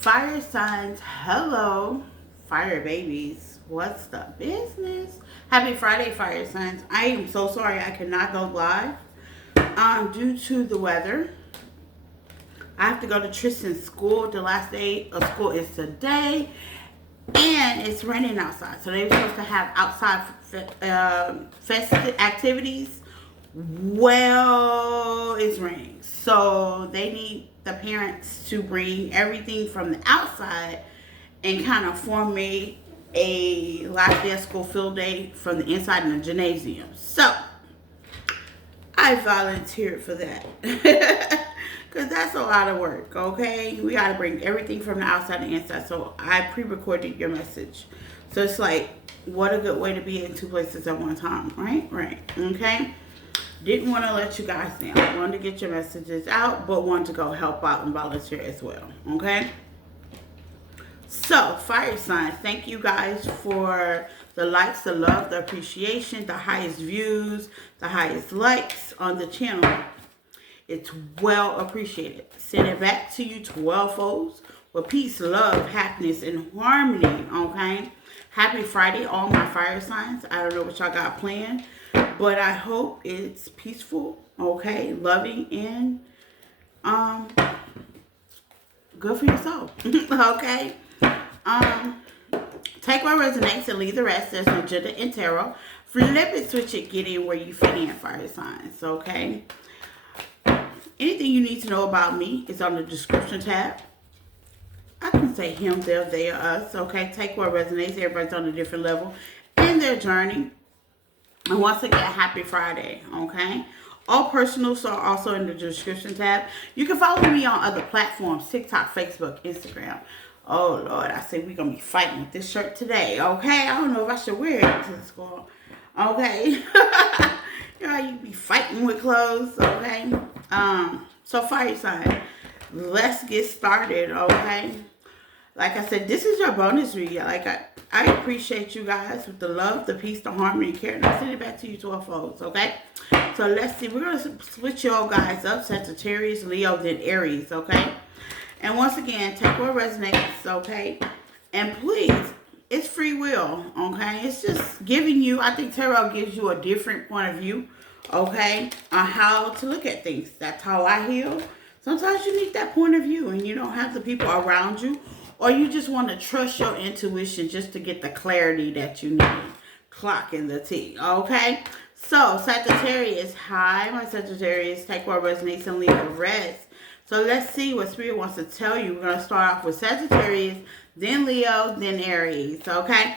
Fire signs, hello. Fire babies, what's the business? Happy Friday, fire signs. I am so sorry I cannot go live due to the weather. I have to go to Tristan's school. The last day of school is today, and it's raining outside. So they were supposed to have outside festive activities. Well, it's raining. So they need the parents to bring everything from the outside and kind of formate a last day of school field day from the inside in the gymnasium. So I volunteered for that. Because that's a lot of work, okay? We got to bring everything from the outside and inside. So I pre-recorded your message. So it's like, what a good way to be in two places at one time, right? Right, okay? Didn't want to let you guys down. Wanted to get your messages out, but wanted to go help out and volunteer as well, okay? So, fire signs, thank you guys for the likes, the love, the appreciation, the highest views, the highest likes on the channel. It's well appreciated. Send it back to you 12 folds with peace, love, happiness, and harmony, okay? Happy Friday, all my fire signs. I don't know what y'all got planned, but I hope it's peaceful, okay? Loving and good for your soul, okay? Take what resonates and leave the rest. There's no gender in tarot. Flip it, switch it, get in where you fit in, fire signs, okay? Anything you need to know about me is on the description tab. I can say him, them, they, or us, okay? Take what resonates. Everybody's on a different level in their journey. And once again, happy Friday, okay? All personals are also in the description tab. You can follow me on other platforms, TikTok, Facebook, Instagram. Oh, Lord, I say we're going to be fighting with this shirt today, okay? I don't know if I should wear it to the school, okay? You know, you be fighting with clothes, okay? So fire sign, let's get started, okay? Like I said, this is your bonus read. Like I appreciate you guys with the love, the peace, the harmony, and care. And I'll send it back to you 12 folds, okay? So let's see. We're going to switch y'all guys up. Sagittarius, Leo, then Aries, okay? And once again, take what resonates, okay? And please, it's free will, okay? It's just giving you, I think tarot gives you a different point of view, okay, on how to look at things. That's how I heal. Sometimes you need that point of view and you don't have the people around you, or you just want to trust your intuition just to get the clarity that you need. Clock in the T, okay? So, Sagittarius, hi, my Sagittarius. Take what resonates and leave the rest. So, let's see what Spirit wants to tell you. We're going to start off with Sagittarius, then Leo, then Aries, okay?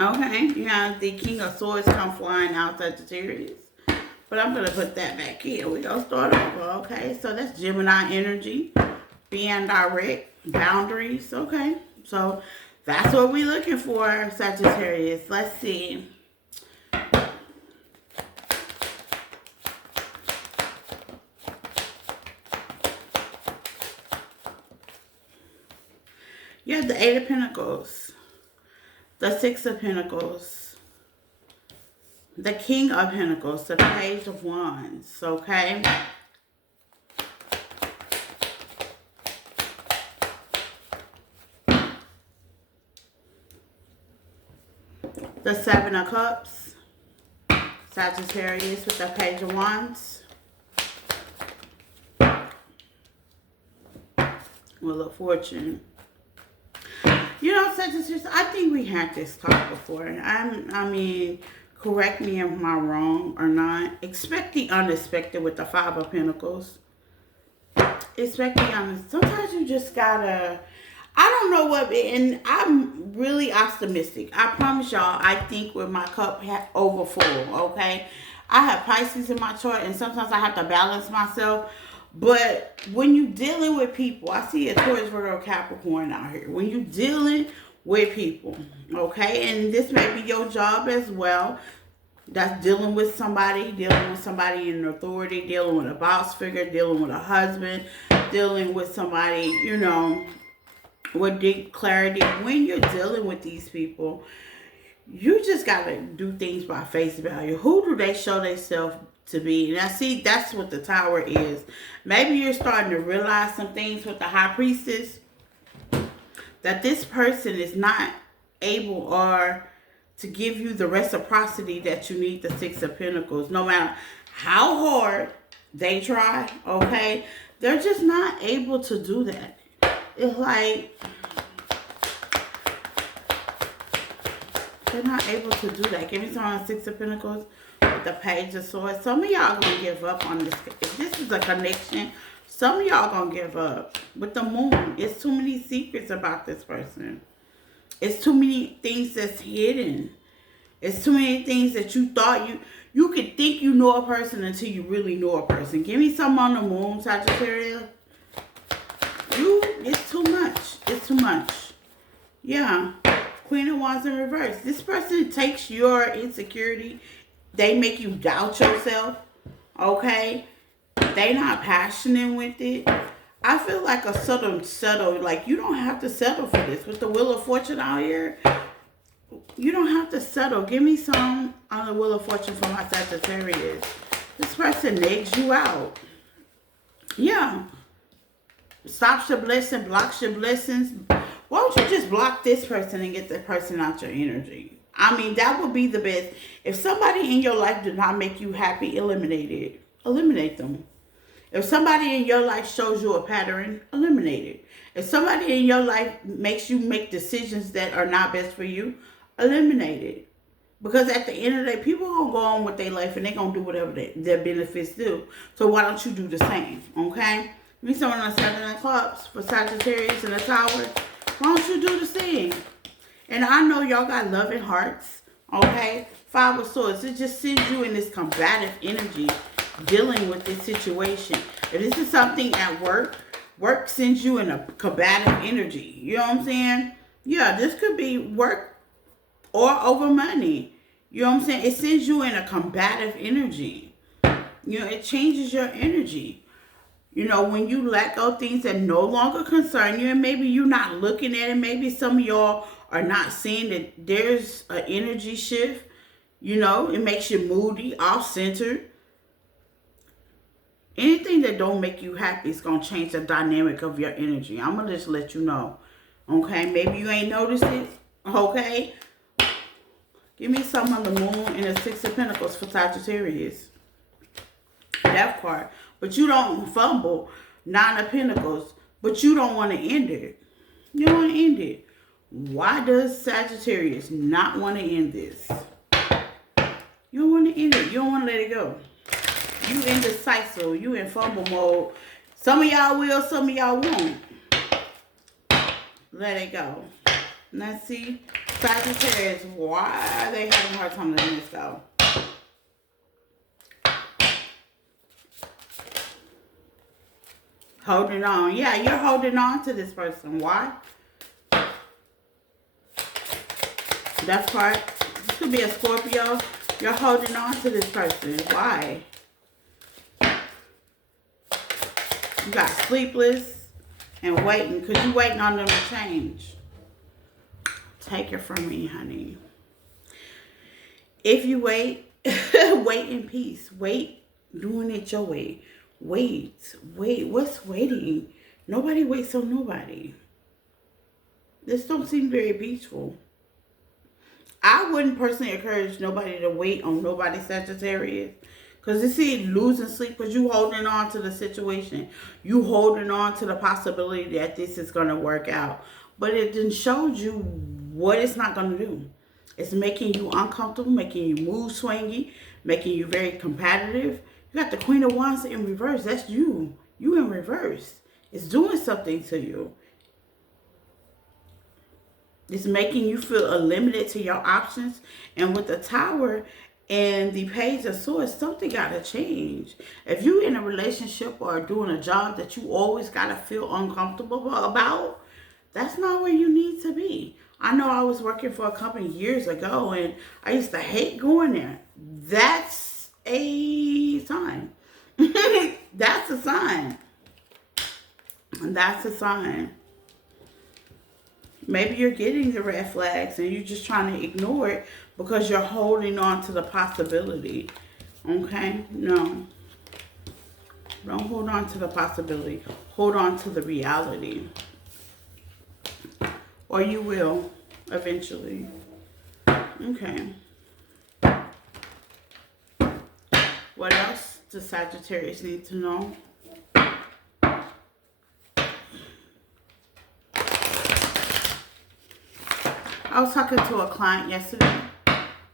Okay, you have the King of Swords come flying out, Sagittarius. But I'm going to put that back in. We're going to start over, okay? So that's Gemini energy, being direct, boundaries, okay? So that's what we're looking for, Sagittarius. Let's see. You have the Eight of Pentacles, the Six of Pentacles, the King of Pentacles, the Page of Wands, okay? The Seven of Cups, Sagittarius with the Page of Wands. Wheel of Fortune. You know, Sagittarius, I think we had this talk before. I mean, correct me if I'm wrong or not. Expect the unexpected with the Five of Pentacles. Expect the unexpected. Sometimes you just gotta, I don't know what, and I'm really optimistic. I promise y'all, I think with my cup over full, okay? I have Pisces in my chart, and sometimes I have to balance myself. But when you're dealing with people, I see a Taurus, Virgo, Capricorn out here. When you're dealing with people, okay? And this may be your job as well. That's dealing with somebody in authority, dealing with a boss figure, dealing with a husband, dealing with somebody, you know, with deep clarity. When you're dealing with these people, you just got to do things by face value. Who do they show themselves to be? And I see that's what the Tower is. Maybe you're starting to realize some things with the High Priestess. that this person is not able or to give you the reciprocity that you need, the Six of Pentacles. No matter how hard they try, okay? They're just not able to do that. It's like they're not able to do that. Give me some on Six of Pentacles with the Page of Swords. Some of y'all gonna give up on this. If this is a connection, some of y'all gonna give up. With the Moon, it's too many secrets about this person. It's too many things that's hidden. It's too many things that you thought you could think you know a person until you really know a person. Give me some on the Moon, Sagittarius. It's too much. It's too much. Yeah. Queen of Wands in reverse. This person takes your insecurity. They make you doubt yourself. Okay? They not passionate with it. I feel like a settle. Like, you don't have to settle for this. With the Wheel of Fortune out here, you don't have to settle. Give me some on the Wheel of Fortune for my Sagittarius. This person negs you out. Yeah. Stops your blessing, blocks your blessings. Why don't you just block this person and get that person out your energy? I mean, that would be the best. If somebody in your life did not make you happy, eliminate it. Eliminate them. If somebody in your life shows you a pattern, eliminate it. If somebody in your life makes you make decisions that are not best for you, eliminate it. Because at the end of the day, people are going to go on with their life and they're going to do whatever their benefits do. So why don't you do the same, okay? Give me someone on 7 of Clubs for Sagittarius in the Tower. Why don't you do the same? And I know y'all got loving hearts, okay? 5 of Swords. It just sends you in this combative energy dealing with this situation. If this is something at work, work sends you in a combative energy. You know what I'm saying? Yeah, this could be work or over money. You know what I'm saying? It sends you in a combative energy. You know, it changes your energy. You know, when you let go of things that no longer concern you, and maybe you're not looking at it, maybe some of y'all are not seeing that there's an energy shift. You know, it makes you moody, off-centered. Anything that don't make you happy is going to change the dynamic of your energy. I'm going to just let you know. Okay? Maybe you ain't noticed it. Okay? Give me some on the Moon and the Six of Pentacles for Sagittarius. That part. But you don't fumble. 9 of Pentacles. But you don't want to end it. You don't want to end it. Why does Sagittarius not want to end this? You don't want to end it. You don't want to let it go. You indecisive. You in fumble mode. Some of y'all will, some of y'all won't. Let it go. Now see, Sagittarius, why are they having a hard time letting this go? Holding on. Yeah, you're holding on to this person. Why? That part. This could be a Scorpio. You're holding on to this person. Why? You got sleepless and waiting because you're waiting on them to change. Take it from me, honey. If you wait, wait in peace. Wait, doing it your way. Wait. What's waiting? Nobody waits on nobody. This don't seem very peaceful. I wouldn't personally encourage nobody to wait on nobody, Sagittarius. Because you see, losing sleep because you holding on to the situation. You holding on to the possibility that this is going to work out. But it didn't show you what it's not going to do. It's making you uncomfortable, making you mood swingy, making you very competitive. You got the Queen of Wands in reverse. That's you. You in reverse. It's doing something to you. It's making you feel limited to your options. And with the Tower and the Page of Swords, something got to change. If you're in a relationship or doing a job that you always got to feel uncomfortable about, that's not where you need to be. I know I was working for a company years ago and I used to hate going there. That's a sign. That's a sign. That's a sign. Maybe you're getting the red flags and you're just trying to ignore it because you're holding on to the possibility. Okay? No. Don't hold on to the possibility. Hold on to the reality. Or you will eventually. Okay. What else does Sagittarius need to know? I was talking to a client yesterday,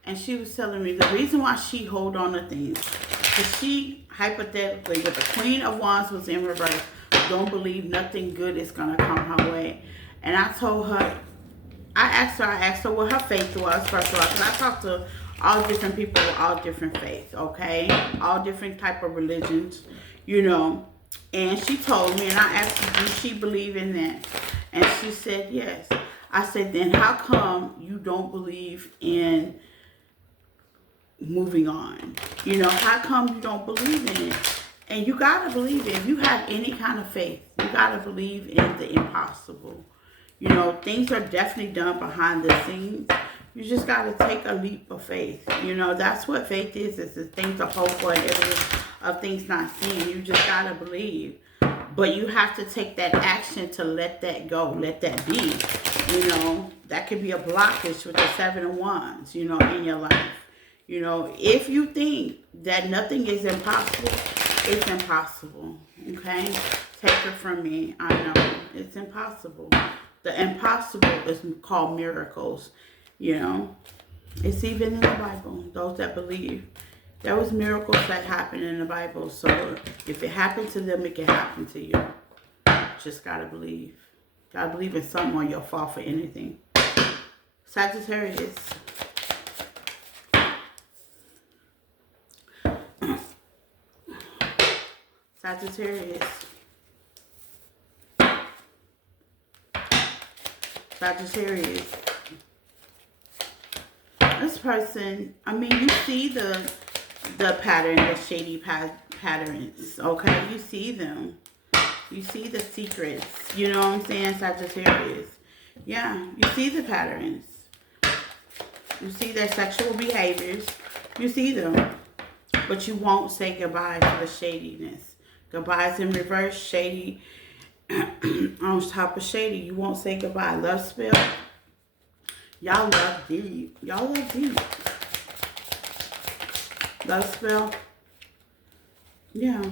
and she was telling me the reason why she hold on to things, because she, hypothetically, with the Queen of Wands was in reverse, don't believe nothing good is going to come her way. And I told her, I asked her what her faith was, first of all, because I talked to all different people with all different faiths, okay? All different type of religions, you know. And she told me, and I asked her, does she believe in that? And she said, yes. I said, then how come you don't believe in moving on? You know, how come you don't believe in it? And you got to believe it. If you have any kind of faith, you got to believe in the impossible. You know, things are definitely done behind the scenes. You just got to take a leap of faith. You know, that's what faith is. It's the things of hope for and evidence of things not seen. You just got to believe. But you have to take that action to let that go. Let that be. You know, that could be a blockage with the Seven of Wands, you know, in your life. You know, if you think that nothing is impossible, it's impossible. Okay? Take it from me. I know. It's impossible. The impossible is called miracles. You know, it's even in the Bible. Those that believe, there was miracles that happened in the Bible. So if it happened to them, it can happen to you. Just gotta believe. Gotta believe in something or you'll fall for anything. Sagittarius. Sagittarius. Sagittarius. This person, I mean, you see the pattern, the shady patterns, okay? You see them. You see the secrets. You know what I'm saying, Sagittarius? Yeah, you see the patterns. You see their sexual behaviors. You see them. But you won't say goodbye to the shadiness. Goodbye's in reverse, shady. On top of shady, you won't say goodbye. Love spell. Y'all love deep. Y'all love deep. Love spell. Yeah.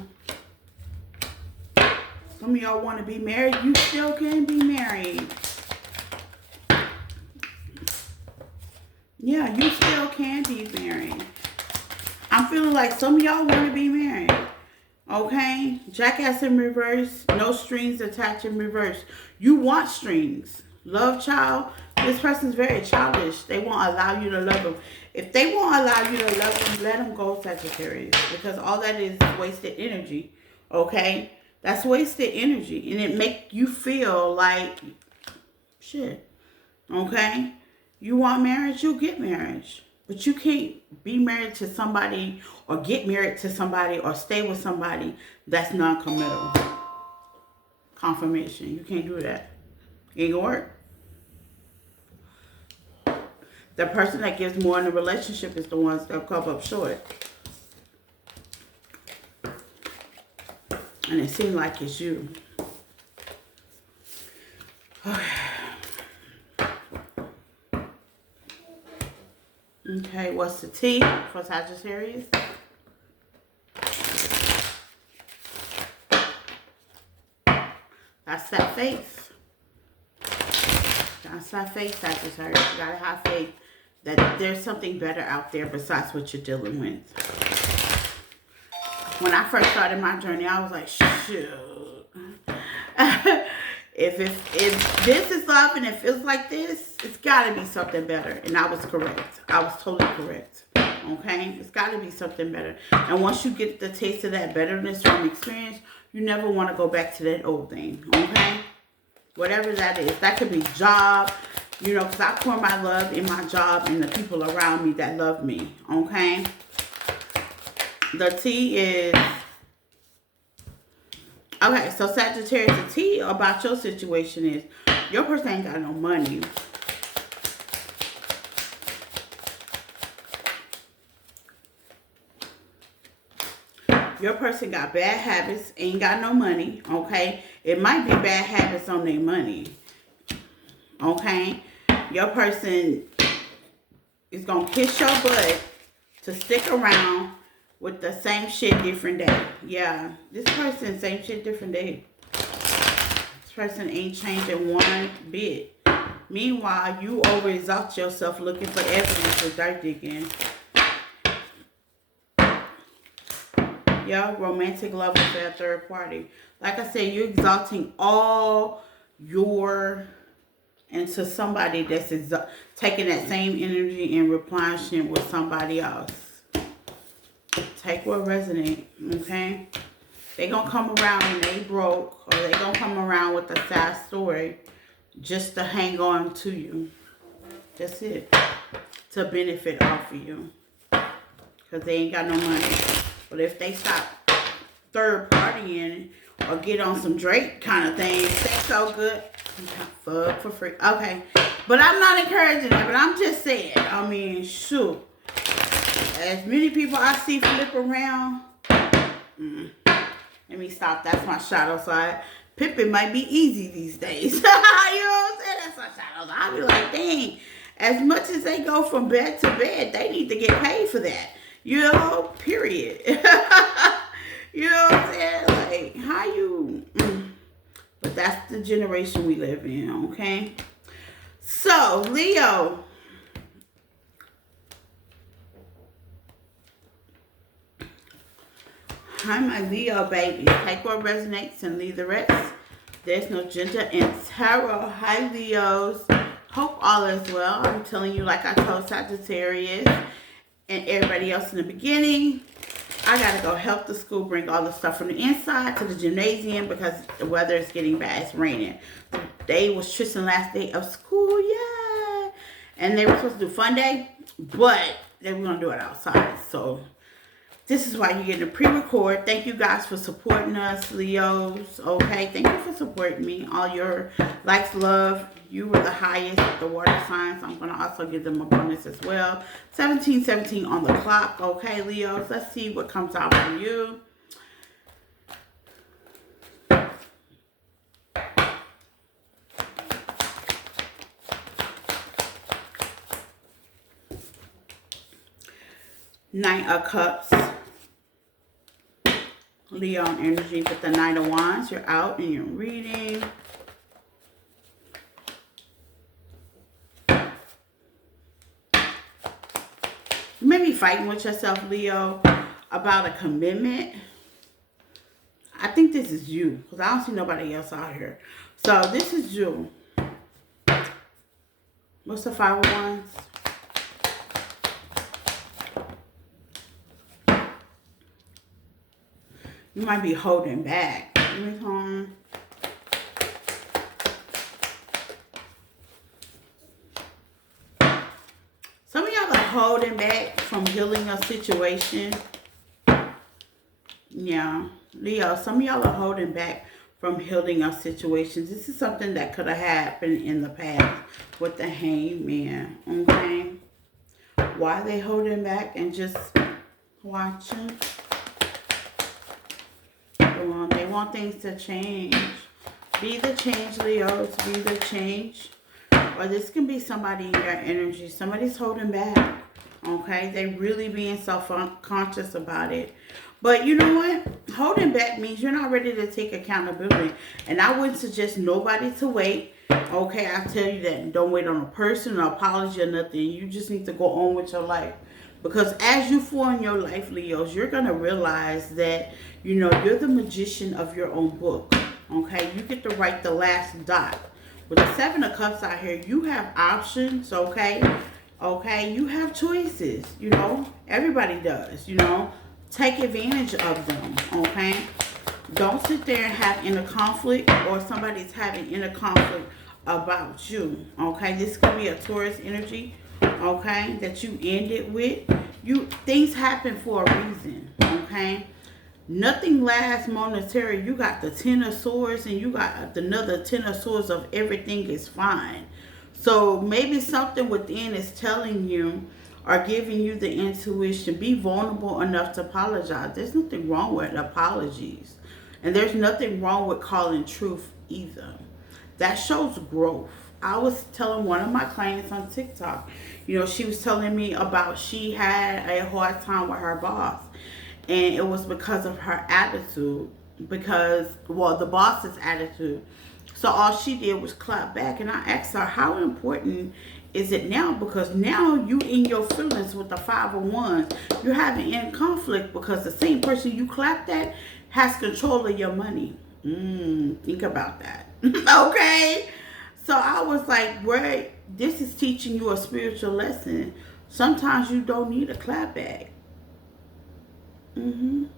Some of y'all want to be married. You still can be married. Yeah, you still can be married. I'm feeling like some of y'all want to be married. Okay? Jackass in reverse. No strings attached in reverse. You want strings. Love child. This person's very childish. They won't allow you to love them. If they won't allow you to love them, let them go, Sagittarius. Because all that is wasted energy. Okay? That's wasted energy. And it make you feel like shit. Okay? You want marriage, you'll get marriage. But you can't be married to somebody or get married to somebody or stay with somebody that's non-committal. Confirmation. You can't do that. It ain't gonna work. The person that gives more in the relationship is the ones that come up short. And it seems like it's you. Okay, what's the T for Sagittarius? That's that faith. That's that faith, Sagittarius. You gotta have faith that there's something better out there besides what you're dealing with. When I first started my journey, I was like, shoot. If this is love and it feels like this, it's got to be something better. And I was correct. I was totally correct. Okay? It's got to be something better. And once you get the taste of that betterness from experience, you never want to go back to that old thing. Okay? Whatever that is. That could be job. You know, because I pour my love in my job and the people around me that love me. Okay? The T is... Okay, so Sagittarius, the T about your situation is your person ain't got no money. Your person got bad habits, ain't got no money, okay? It might be bad habits on their money, Okay? Your person is going to kiss your butt to stick around with the same shit, different day. Yeah. This person, same shit, different day. This person ain't changing one bit. Meanwhile, you overexalt yourself looking for evidence of dirt digging. Yeah, romantic love affair, third party. Like I said, you're exalting all your into somebody that's taking that same energy and replenishing it with somebody else. Take what resonates, okay? They gonna come around and they broke, or they gonna come around with a sad story just to hang on to you. That's it. To benefit off of you. Because they ain't got no money. But if they stop third partying or get on some Drake kind of thing, that's so good. Fuck for free. Okay. But I'm not encouraging that, but I'm just saying. I mean, shoot. As many people I see flip around. Let me stop. That's my shadow side. Pippin might be easy these days. You know what I'm saying? That's my shadow side. I'll be like, dang. As much as they go from bed to bed, they need to get paid for that. You know? Period. You know what I'm saying? Like, how you... But that's the generation we live in, okay? So, Leo. Hi, my Leo baby. Take what resonates and leave the rest. There's no gender in tarot. Hi, Leos. Hope all is well. I'm telling you, like I told Sagittarius and everybody else in the beginning, I gotta go help the school bring all the stuff from the inside to the gymnasium because the weather is getting bad. It's raining. Today was Tristan's last day of school, yeah. And they were supposed to do fun day, but they were gonna do it outside. So this is why you're getting a pre-record. Thank you guys for supporting us, Leos. Okay, thank you for supporting me. All your likes, love. You were the highest with the water signs. I'm going to also give them a bonus as well. 1717 on the clock. Okay, Leos. Let's see what comes out for you. Knight of Cups. Leon energy with the Knight of Wands. You're out and you're reading. You may be fighting with yourself, Leo, about a commitment. I think this is you because I don't see nobody else out here. So this is you. What's the Five of Wands? You might be holding back. Some of y'all are holding back from healing a situation. Yeah. Leo, some of y'all are holding back from healing a situation. This is something that could have happened in the past with the Hangman. Okay? Why are they holding back and just watching? They want things to change. Be the change, Leos. Be the change. Or this can be somebody in your energy. Somebody's holding back. Okay? They really being self-conscious about it. But you know what? Holding back means you're not ready to take accountability. And I wouldn't suggest nobody to wait. Okay? I tell you that. Don't wait on a person or apology or nothing. You just need to go on with your life. Because as you form your life, Leos, you're going to realize that, you know, you're the magician of your own book. Okay? You get to write the last dot. With the Seven of Cups out here, you have options, okay? Okay? You have choices, you know? Everybody does, you know? Take advantage of them, okay? Don't sit there and have inner conflict or somebody's having inner conflict about you, okay? This could be a Taurus energy, okay, that you ended with. Things happen for a reason, okay? Nothing lasts momentary. You got the Ten of Swords and you got another Ten of Swords of everything is fine. So maybe something within is telling you or giving you the intuition. Be vulnerable enough to apologize. There's nothing wrong with apologies. And there's nothing wrong with calling truth either. That shows growth, I was telling one of my clients on TikTok, she was telling me about she had a hard time with her boss. And it was because of her attitude. The boss's attitude. So all she did was clap back. And I asked her, how important is it now? Because now you in your feelings with the 501s. You're having in conflict because the same person you clapped at has control of your money. Think about that. Okay? So I was like, right, this is teaching you a spiritual lesson. Sometimes you don't need a clap back. And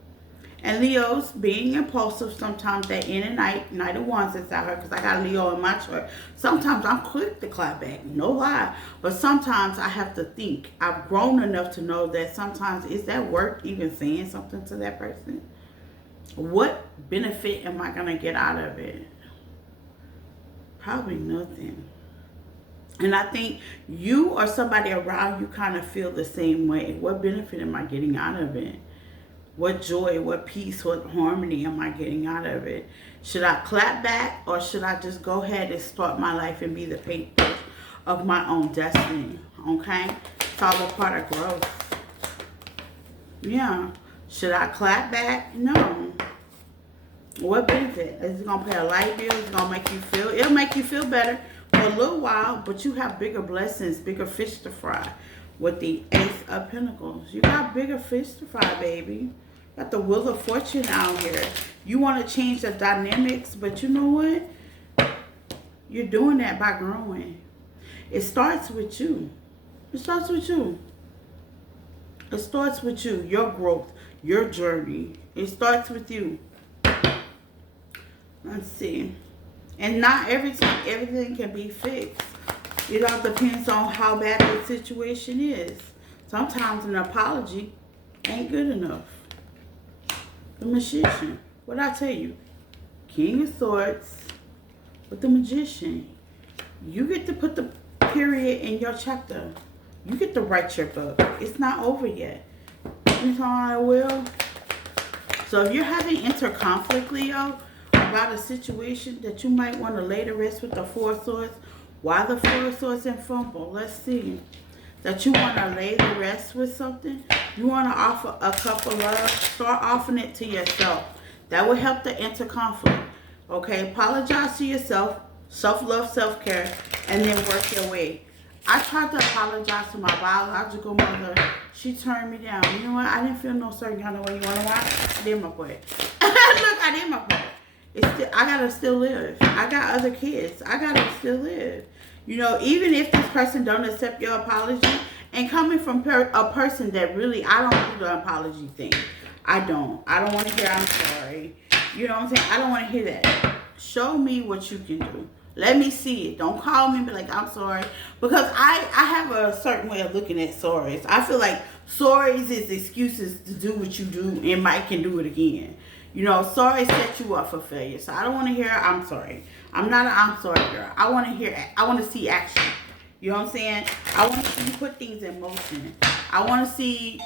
Leo's being impulsive, sometimes that in and night of ones inside her, because I got Leo in my chart. Sometimes I'm quick to clap back, no lie. But sometimes I have to think. I've grown enough to know that sometimes is that worth even saying something to that person? What benefit am I going to get out of it? Probably nothing. And I think you or somebody around you kind of feel the same way. What benefit am I getting out of it? What joy, what peace, what harmony am I getting out of it? Should I clap back, or should I just go ahead and start my life and be the painter of my own destiny? Okay? It's all a part of growth. Yeah. Should I clap back? No. What benefit? Is it going to pay a light bill? Is it going to make you feel? It'll make you feel better for a little while, but you have bigger blessings, bigger fish to fry. With the Ace of Pentacles, you got bigger fish to fry, baby. Got the Wheel of Fortune out here. You want to change the dynamics, but you know what? You're doing that by growing. It starts with you. It starts with you. It starts with you. Your growth, your journey. It starts with you. Let's see. And not every time everything can be fixed. It all depends on how bad the situation is. Sometimes an apology ain't good enough. The Magician. What I tell you? King of Swords with the Magician. You get to put the period in your chapter. You get to write your book. It's not over yet. You know how I will? So if you're having interconflict, Leo, about a situation that you might want to lay to rest with the Four of Swords, why the Four of Swords and fumble? Let's see. That you want to lay the rest with something. You want to offer a cup of love. Start offering it to yourself. That will help the interconflict. Okay? Apologize to yourself. Self-love, self-care. And then work your way. I tried to apologize to my biological mother. She turned me down. You know what? I didn't feel no certain kind of way. You want to why? I did my part. Look, I did my part. I gotta still live. I got other kids. I gotta still live. Even if this person don't accept your apology, and coming from a person that really, I don't do the apology thing. I don't want to hear I'm sorry. You know what I'm saying? I don't want to hear that. Show me what you can do. Let me see it. Don't call me and be like, I'm sorry. Because I have a certain way of looking at sorries. I feel like sorries is excuses to do what you do and Mike can do it again. Sorry set you up for failure. So I don't want to hear I'm sorry. I'm not an I'm sorry girl. I want to see action. You know what I'm saying? I want to see you put things in motion. I want to see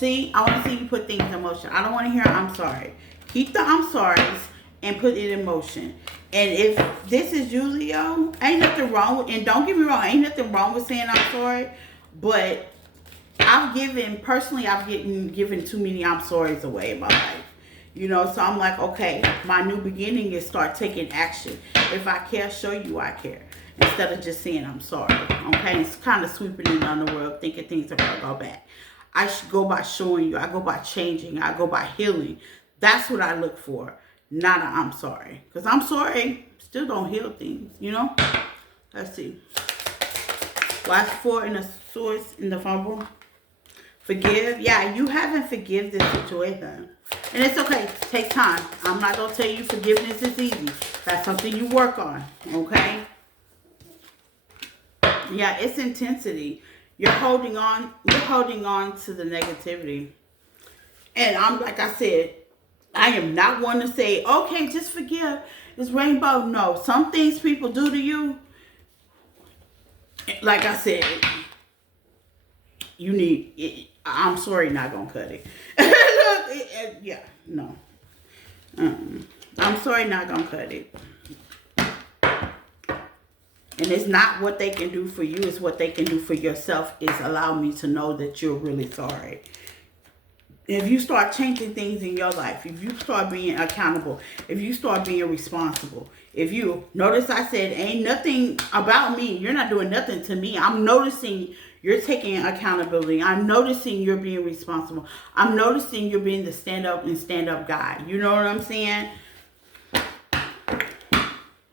you put things in motion. I don't want to hear I'm sorry. Keep the I'm sorries and put it in motion. And if this is you, Leo, ain't nothing wrong with, and don't get me wrong, ain't nothing wrong with saying I'm sorry, but I've given given too many I'm sorries away in my life. So I'm like, okay, my new beginning is start taking action. If I care, show you I care. Instead of just saying I'm sorry. Okay? It's kind of sweeping in on the world, thinking things are going to go back. I should go by showing you. I go by changing. I go by healing. That's what I look for. Not a I'm sorry. Because I'm sorry still don't heal things, Let's see. Last 4 in the Swords in the fumble. Forgive. Yeah, you haven't forgive this situation. And it's okay. Take time. I'm not going to tell you forgiveness is easy. That's something you work on. Okay? Yeah, it's intensity. You're holding on to the negativity. And I'm like I said, I am not one to say, okay, just forgive. It's rainbow. No. Some things people do to you, like I said, you need it. I'm sorry, not gonna cut it. Look, yeah, no. I'm sorry, not gonna cut it. And it's not what they can do for you, it's what they can do for yourself, is allow me to know that you're really sorry. If you start changing things in your life, if you start being accountable, if you start being responsible, if you notice I said ain't nothing about me, you're not doing nothing to me. I'm noticing you're taking accountability. I'm noticing you're being responsible. I'm noticing you're being the stand up guy. You know what I'm saying?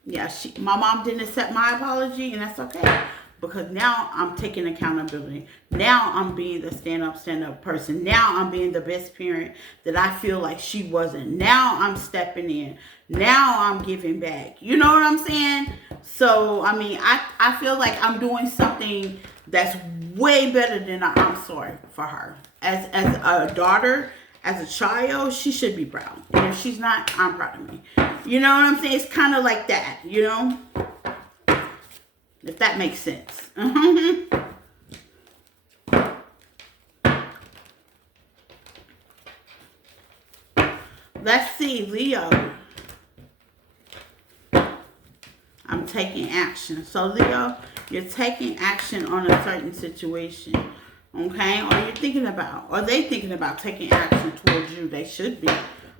Yeah, my mom didn't accept my apology, and that's okay. Because now I'm taking accountability. Now I'm being the stand up person. Now I'm being the best parent that I feel like she wasn't. Now I'm stepping in. Now I'm giving back. You know what I'm saying? So, I mean, I feel like I'm doing something that's way better than I'm sorry for her. As a daughter, as a child, she should be proud. And if she's not, I'm proud of me. You know what I'm saying? It's kind of like that, you know? If that makes sense. Let's see, Leo. I'm taking action. So, Leo, you're taking action on a certain situation. Okay? Or you're thinking about, or they thinking about taking action towards you. They should be.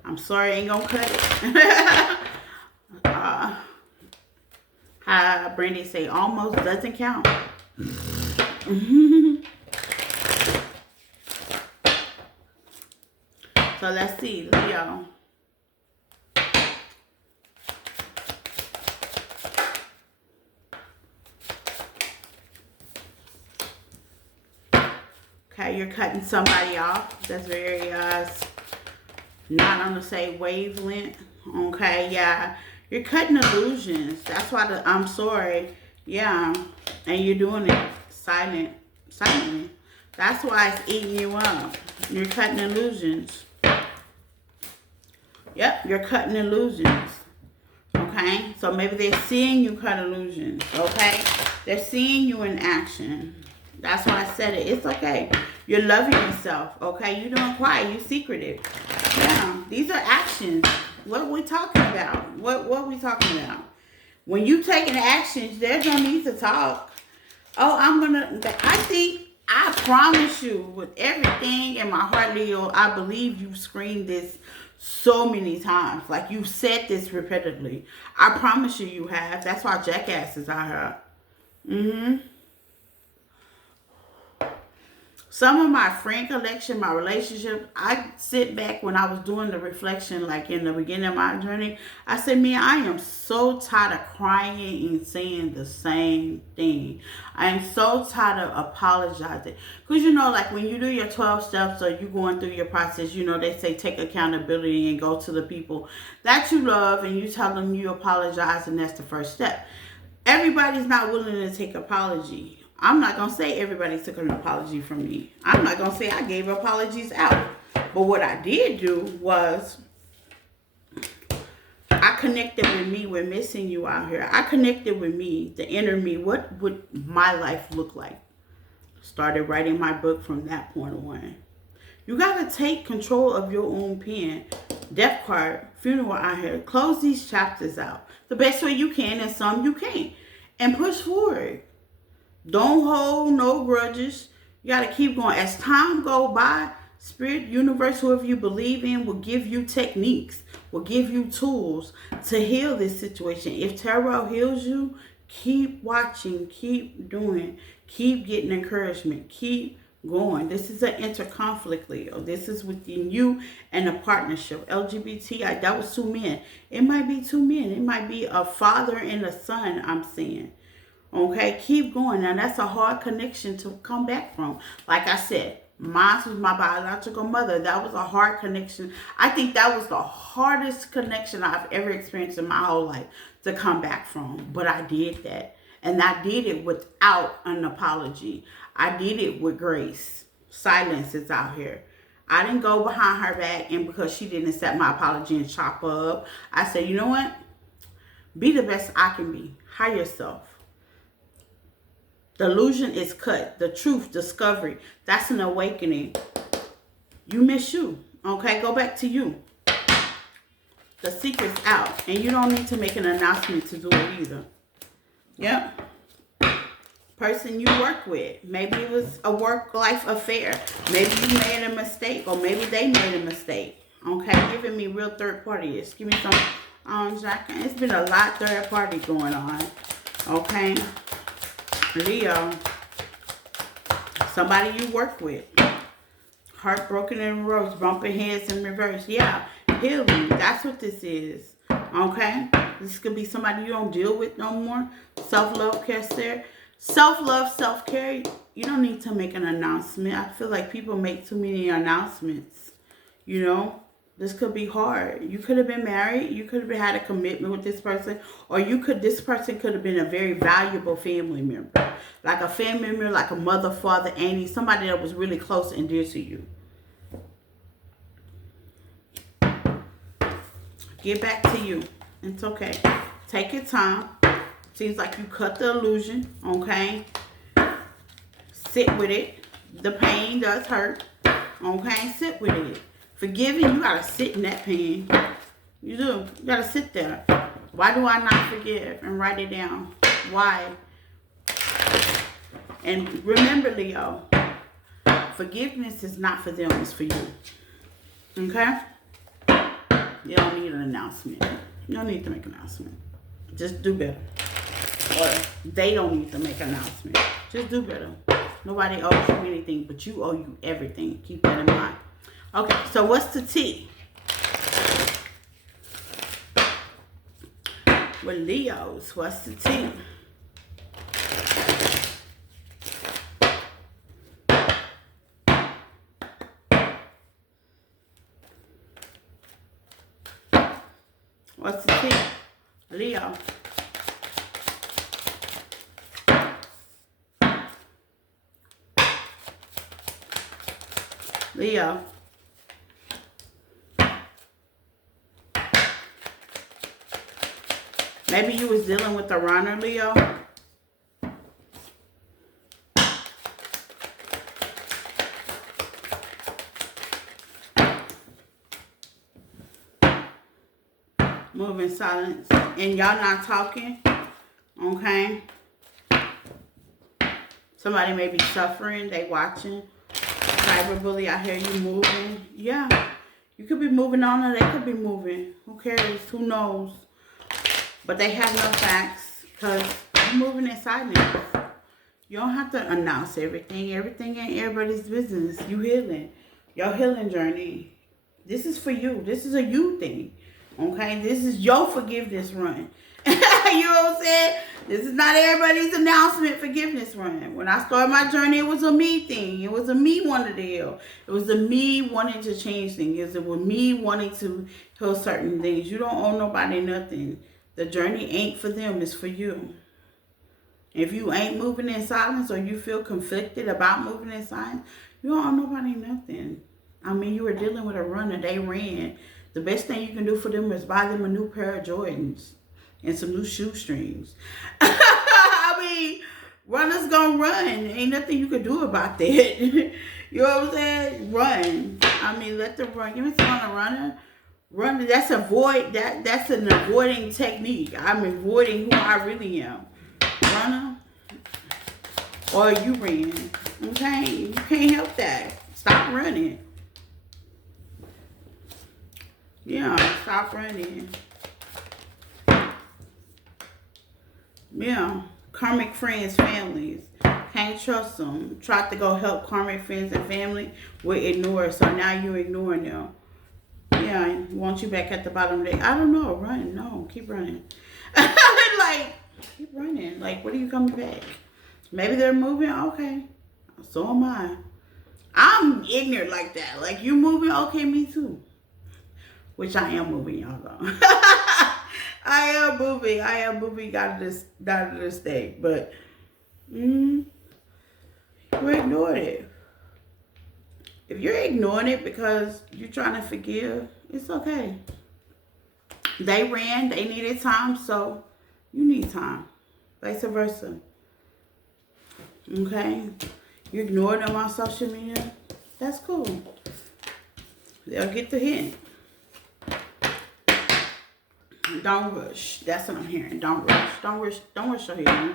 I'm sorry, I ain't gonna cut it. Brandy say almost doesn't count. So let's see, Leo. Okay, you're cutting somebody off. That's very not on the same wavelength. Okay, yeah. You're cutting illusions. That's why I'm sorry. Yeah. And you're doing it silently. That's why it's eating you up. You're cutting illusions. Yep, you're cutting illusions. Okay? So maybe they're seeing you cut illusions. Okay? They're seeing you in action. That's why I said it. It's okay. You're loving yourself. Okay? You're doing quiet. You're secretive. Yeah. These are actions. What are we talking about? What are we talking about? When you taking actions, there's no need to talk. Oh, I promise you with everything in my heart, Leo, I believe you've screamed this so many times. Like you've said this repeatedly. I promise you have. That's why jackasses are here. Some of my friend collection, my relationship, I sit back when I was doing the reflection, like in the beginning of my journey. I said, man, I am so tired of crying and saying the same thing. I am so tired of apologizing. Because, you know, like when you do your 12 steps or you going through your process, you know, they say take accountability and go to the people that you love and you tell them you apologize, and that's the first step. Everybody's not willing to take apology. I'm not going to say everybody took an apology from me. I'm not going to say I gave apologies out. But what I did do was I connected with me with missing you out here. I connected with me, the inner me. What would my life look like? Started writing my book from that point on. You got to take control of your own pen. Death card, funeral out here. Close these chapters out the best way you can, and some you can't. And push forward. Don't hold no grudges. You got to keep going. As time go by, Spirit, universe, whoever you believe in will give you techniques, will give you tools to heal this situation. If tarot heals you, keep watching, keep doing, keep getting encouragement, keep going. This is an interconflict, Leo. This is within you and a partnership. LGBTI, that was two men. It might be two men. It might be a father and a son, I'm saying. Okay, keep going. Now, that's a hard connection to come back from. Like I said, mine was my biological mother. That was a hard connection. I think that was the hardest connection I've ever experienced in my whole life to come back from. But I did that. And I did it without an apology. I did it with grace. Silence is out here. I didn't go behind her back, and because she didn't accept my apology and chop her up, I said, you know what? Be the best I can be. Hire yourself. The illusion is cut. The truth, discovery. That's an awakening. You miss you. Okay? Go back to you. The secret's out. And you don't need to make an announcement to do it either. Yep. person you work with. Maybe it was a work-life affair. Maybe you made a mistake, or maybe they made a mistake. Okay, giving me real third party is. Give me some Jack. It's been a lot third party going on. Okay, Leo. Somebody you work with. Heartbroken in reverse, bumping heads in reverse. Yeah, healing. That's what this is. Okay, this could be somebody you don't deal with no more. Self-love care. Self-love, self-care, you don't need to make an announcement. I feel like people make too many announcements. You know, this could be hard. You could have been married. You could have had a commitment with this person. Or this person could have been a very valuable family member. Like a family member, like a mother, father, auntie. Somebody that was really close and dear to you. Get back to you. It's okay. Take your time. Seems like you cut the illusion, okay? Sit with it. The pain does hurt, okay? Sit with it. Forgiving, you gotta sit in that pain. You do. You gotta sit there. Why do I not forgive? And write it down. Why? And remember, Leo, forgiveness is not for them, it's for you. Okay? You don't need an announcement. You don't need to make an announcement. Just do better. Or they don't need to make an announcement. Just do better. Nobody owes you anything, but you owe you everything. Keep that in mind. Okay, so what's the T? With Leos, what's the T? What's the T? Leo. Leo. Maybe you was dealing with a runner, Leo. Moving silence. And y'all not talking. Okay. Somebody may be suffering. They watching. Cyberbully, I hear you moving. Yeah. You could be moving on or they could be moving. Who cares? Who knows? But they have no facts because you're moving in silence. You don't have to announce everything. Everything ain't everybody's business. You healing. Your healing journey. This is for you. This is a you thing. Okay? This is your forgiveness run. You know what I'm saying? This is not everybody's announcement forgiveness run. When I started my journey, it was a me thing. It was a me wanting to heal. It was a me wanting to change things. It was me wanting to heal certain things. You don't owe nobody nothing. The journey ain't for them. It's for you. If you ain't moving in silence or you feel conflicted about moving in silence, you don't owe nobody nothing. I mean, you were dealing with a runner. They ran. The best thing you can do for them is buy them a new pair of Jordans and some new shoestrings. I mean, runners gonna run. Ain't nothing you can do about that. You know what I'm saying? Run. I mean, let them run. You ever seen a runner? Run. That's an avoiding technique. I'm avoiding who I really am. Runner. Or you ran. Okay? You can't help that. Stop running. Yeah, stop running. Yeah, karmic friends, families. Can't trust them. Tried to go help karmic friends and family. We ignore. So now you're ignoring them. Yeah, want you back at the bottom of the day. I don't know. Run. No, keep running. Like, keep running. Like, what are you coming back? Maybe they're moving. Okay. So am I. I'm ignorant like that. Like, you moving? Okay, me too. Which I am moving, y'all though. I am moving out of this thing. But you ignored it. If you're ignoring it because you're trying to forgive, it's okay. They ran, they needed time, so you need time. Vice versa. Okay? You ignored them on social media, that's cool. They'll get the hint. Don't rush. That's what I'm hearing. Don't rush. Don't rush your healing.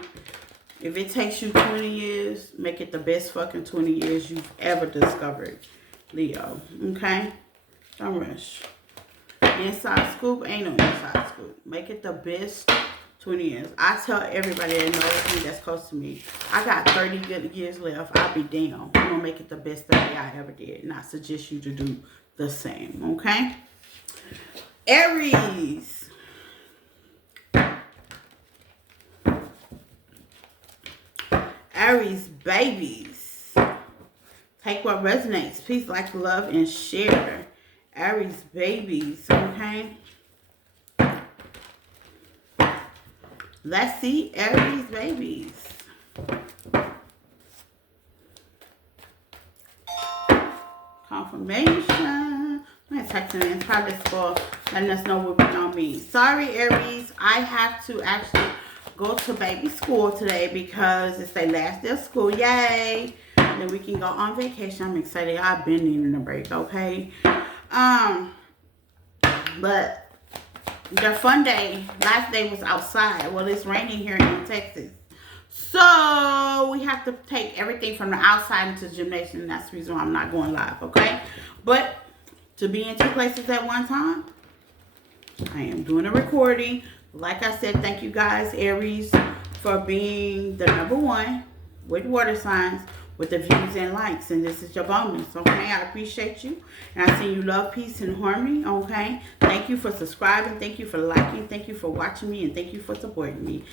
If it takes you 20 years, make it the best fucking 20 years you've ever discovered, Leo. Okay? Don't rush. Inside scoop ain't no inside scoop. Make it the best 20 years. I tell everybody that knows me, that's close to me, I got 30 good years left. I'll be damn. I'm gonna make it the best 30 I ever did. And I suggest you to do the same. Okay? Aries. Aries babies. Take what resonates. Peace, like, love, and share. Aries babies, okay? Let's see Aries babies. Confirmation. I'm going to text them in. Probably for letting us know what we don't mean. Sorry, Aries. I have to actually go to baby school today because it's their last day of school. Yay! And then we can go on vacation. I'm excited. I've been needing a break, okay? But the fun day, last day was outside. Well, it's raining here in Texas. So we have to take everything from the outside into the gymnasium. That's the reason why I'm not going live, okay? But to be in two places at one time, I am doing a recording. Like I said, thank you guys, Aries, for being the #1 with water signs, with the views and likes. And this is your bonus, okay? I appreciate you. And I send you love, peace, and harmony, okay? Thank you for subscribing. Thank you for liking. Thank you for watching me. And thank you for supporting me.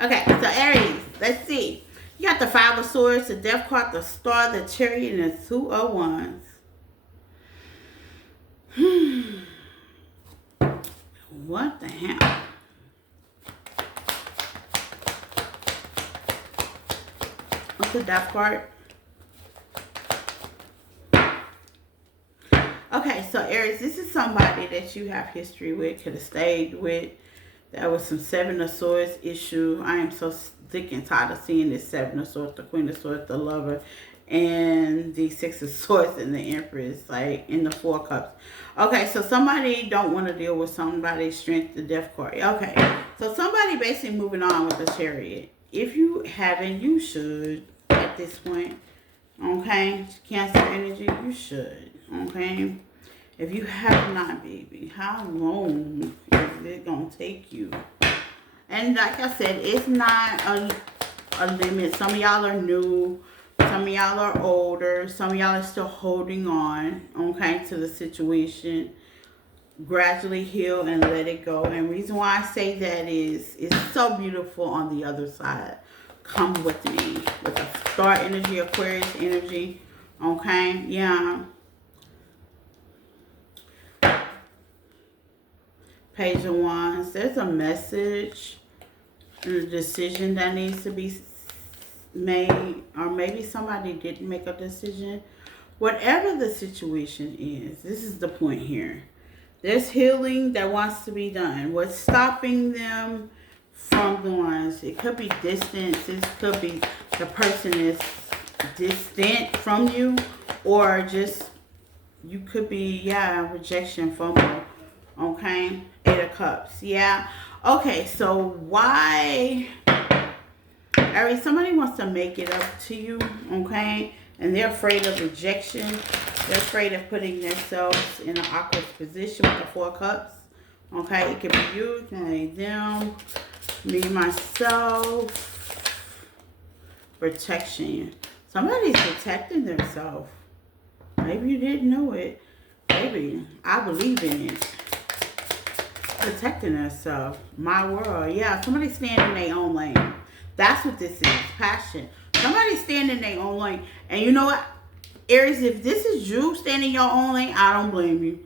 Okay, so Aries, let's see. You got the 5 of Swords, the Death card, the Star, the Chariot, and the 2 of Wands. What the hell? What's the Death card? Okay, so Aries, this is somebody that you have history with, could have stayed with. There was some 7 of Swords issue. I am so sick and tired of seeing this 7 of Swords, the Queen of Swords, the Lover, and the 6 of Swords and the Empress, like in the 4 Cups. Okay, so somebody don't want to deal with somebody's strength, the Death card. Okay, so somebody basically moving on with the Chariot. If you haven't, you should at this point. Okay, Cancer energy, you should. Okay, if you have not, baby, how long is it gonna take you? And like I said, it's not a limit. Some of y'all are new, some of y'all are older, some of y'all are still holding on, okay, to the situation. Gradually heal and let it go. And the reason why I say that is it's so beautiful on the other side. Come with me with a Star energy, Aquarius energy, okay? Yeah. Page of Wands. There's a message and a decision that needs to be made, or maybe somebody didn't make a decision. Whatever the situation is, this is the point here. There's healing that wants to be done. What's stopping them from doing it? It could be distance. It could be the person is distant from you, or just you could be, yeah, rejection, FOMO. Okay, 8 of Cups. Yeah. Okay, so why, Aries, somebody wants to make it up to you, okay, and they're afraid of rejection. They're afraid of putting themselves in an awkward position with the 4 Cups. Okay, it could be you, it can be them, me, myself. Protection. Somebody's protecting themselves. Maybe you didn't know it. Maybe. I believe in it. Protecting herself. My world. Yeah, somebody standing in their own lane. That's what this is. Passion. Somebody standing in their own lane. And you know what, Aries, if this is you standing in your own lane, I don't blame you.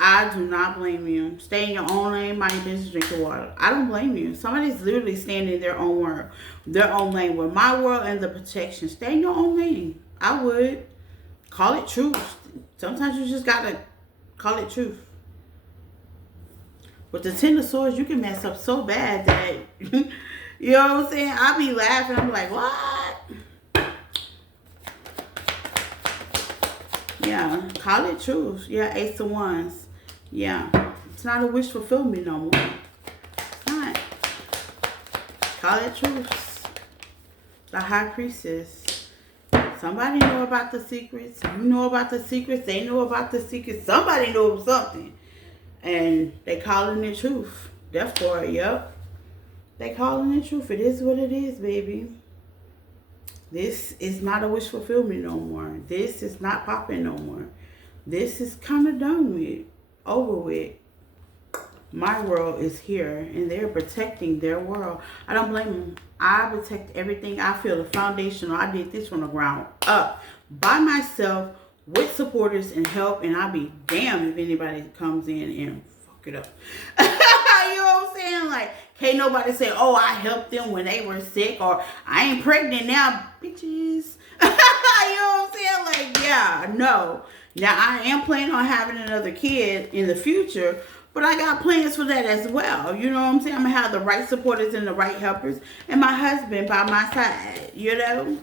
I do not blame you. Stay in your own lane, mind your business, drink your water. I don't blame you. Somebody's literally standing in their own world, their own lane. With my world and the protection, stay in your own lane. I would. Call it truth. Sometimes you just gotta call it truth. With the 10 of Swords, you can mess up so bad that, you know what I'm saying? I'll be laughing. I'm like, what? Yeah, call it truth. Yeah, Ace of Wands. Yeah, it's not a wish fulfillment no more. It's not. Call it truths. The high priestess. Somebody know about the secrets. You know about the secrets. They know about the secrets. Somebody knows something. And they calling it truth. Therefore, yep. They calling it truth. It is what it is, baby. This is not a wish fulfillment no more. This is not popping no more. This is kind of done with. Over with. My world is here, and they're protecting their world. I don't blame them. I protect everything. I feel the foundational. I did this from the ground up by myself with supporters and help, and I'll be damned if anybody comes in and fuck it up. You know what I'm saying? Like, can't nobody say, oh, I helped them when they were sick, or I ain't pregnant now, bitches. You know what I'm saying? Like, yeah, no. Now, I am planning on having another kid in the future, but I got plans for that as well. You know what I'm saying? I'm going to have the right supporters and the right helpers and my husband by my side, you know?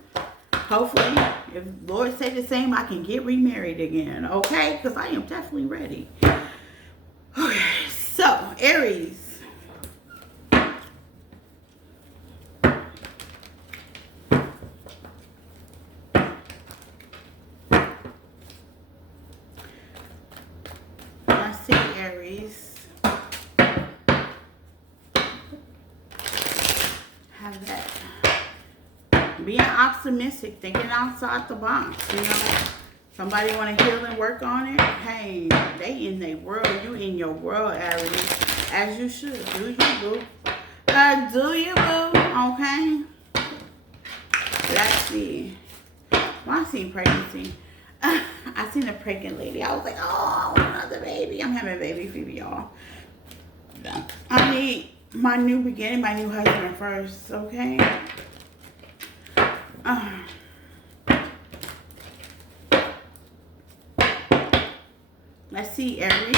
Hopefully, if Lord say the same, I can get remarried again, okay? Because I am definitely ready. Okay, so, Aries. Aries. Have that. Being optimistic, thinking outside the box, you know. Somebody want to heal and work on it? Hey, they in their world. You in your world, Aries. As you should. Do you, boo? Do you, boo? Okay. Let's see. Well, I seen pregnancy. I seen a pregnant lady. I was like, oh, another baby. I'm having a baby for y'all. I need my new beginning, my new husband first, okay? Let's see, Aries.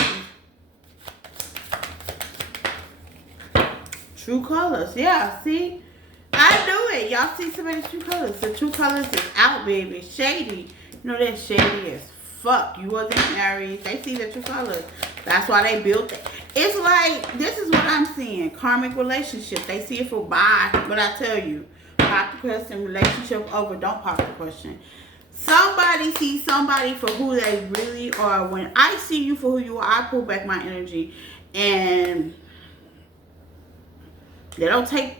True colors. Yeah, see? I knew it. Y'all see somebody's true colors. The true colors is out, baby. Shady. You know that shady as fuck. You wasn't married. They see the true colors. That's why they built it. It's like, this is what I'm seeing. Karmic relationship. They see it for bye. But I tell you, pop the question, relationship over. Don't pop the question. Somebody sees somebody for who they really are. When I see you for who you are, I pull back my energy. And they don't take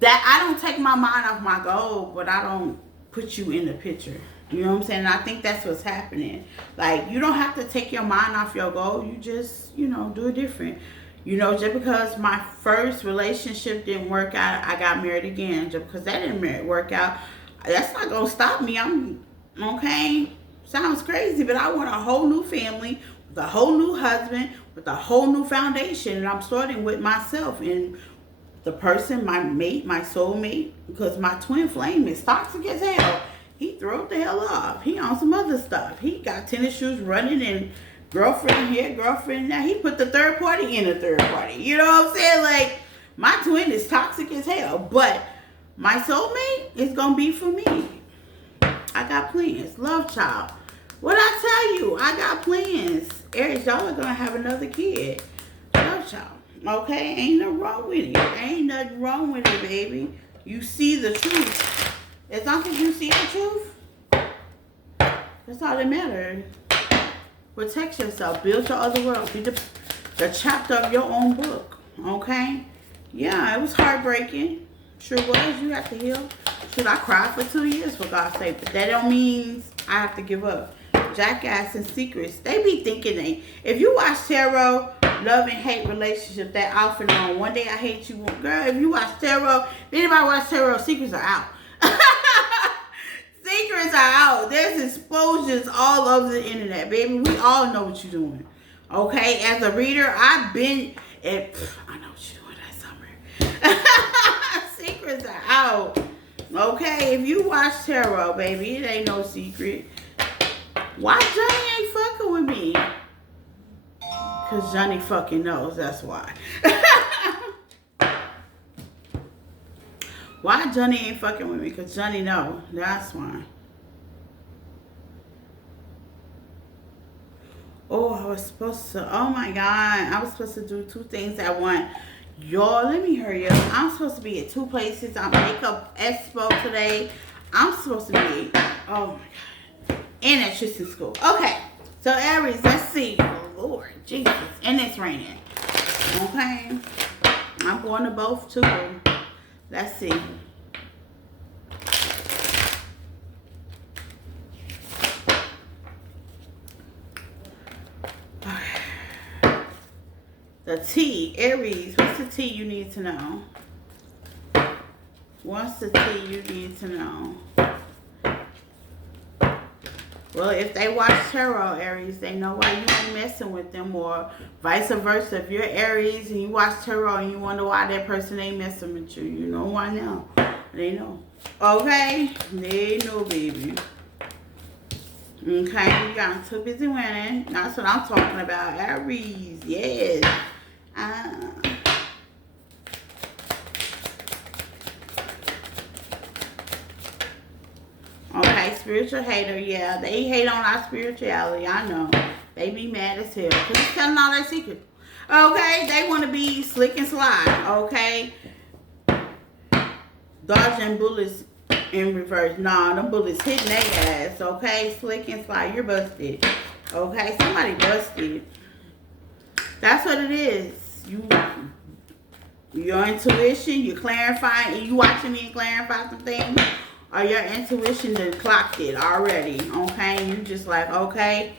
that. I don't take my mind off my goal, but I don't put you in the picture. You know what I'm saying? And I think that's what's happening. Like, you don't have to take your mind off your goal. You just, you know, do it different. You know, just because my first relationship didn't work out, I got married again. Just because that didn't work out, that's not going to stop me. I'm, okay, sounds crazy, but I want a whole new family, with a whole new husband, with a whole new foundation. And I'm starting with myself and the person, my mate, my soulmate, because my twin flame is toxic as hell. He threw it the hell off. He on some other stuff. He got tennis shoes running and girlfriend here, girlfriend now. He put the third party in the third party. You know what I'm saying? Like, my twin is toxic as hell. But my soulmate is going to be for me. I got plans. Love child. What I tell you? I got plans. Aries, y'all are going to have another kid. Love child. Okay? Ain't nothing wrong with it. Ain't nothing wrong with it, baby. You see the truth. As long as you see the truth, that's all that matters. Protect yourself. Build your other world. Be the chapter of your own book. Okay? Yeah, it was heartbreaking. Sure was. You have to heal. Should I cried for 2 years, for God's sake? But that don't mean I have to give up. Jackass and secrets. They be thinking they... If you watch tarot, love and hate relationship, that off and on. One day I hate you. Girl, if you watch tarot, anybody watch tarot, secrets are out. Secrets are out. There's exposures all over the internet, baby. We all know what you're doing. Okay? As a reader, I've been... I know what you're doing that summer. Secrets are out. Okay? If you watch tarot, baby, it ain't no secret. Why Johnny ain't fucking with me? Because Johnny fucking knows. That's why. Why Johnny ain't fucking with me? Because Johnny know. That's why. Oh, I was supposed to. Oh, my God. I was supposed to do 2 things at once. Y'all, let me hurry up. I'm supposed to be at 2 places. I'm Makeup Expo today. I'm supposed to be, oh my God, and at Tristan School. Okay, so Aries, let's see. Oh Lord, Jesus, and it's raining. Okay, I'm going to both too. Let's see. The T, Aries, what's the T you need to know? What's the T you need to know? Well, if they watch tarot, Aries, they know why you ain't messing with them, or vice versa. If you're Aries and you watch tarot and you wonder why that person ain't messing with you, you know why now. They know. Okay? They know, baby. Okay, you got too busy winning. That's what I'm talking about. Aries, yes. Okay, spiritual hater, yeah. They hate on our spirituality, I know. They be mad as hell because it's telling all their secrets. Okay, they want to be slick and slide, okay? Dodging bullets in reverse. Nah, them bullets hitting their ass, okay? Slick and slide, you're busted. Okay, somebody busted. That's what it is. Your intuition, you clarifying, you watching me and clarify some things, or your intuition done clocked it already, okay? You just like, okay.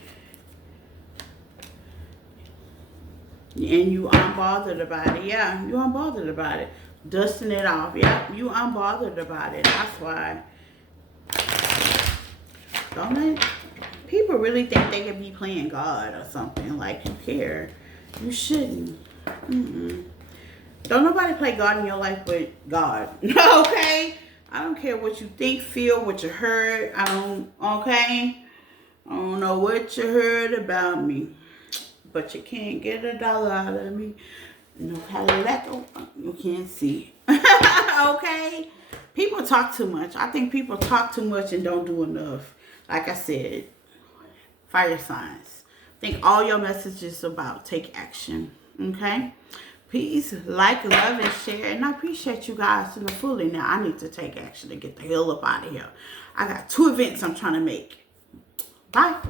And you unbothered about it. Yeah, you unbothered about it. Dusting it off. Yeah, you unbothered about it. That's why. Don't they? People really think they could be playing God or something. Like, you care. You shouldn't. Don't nobody play God in your life but God. Okay? I don't care what you think, feel, what you heard. Okay? I don't know what you heard about me. But you can't get $1 out of me. No Cadillac, you can't see. Okay? People talk too much. I think people talk too much and don't do enough. Like I said, fire signs. I think all your messages about take action. Okay? Peace, like, love, and share. And I appreciate you guys to the fully. Now, I need to take action to get the hell up out of here. I got 2 events I'm trying to make. Bye.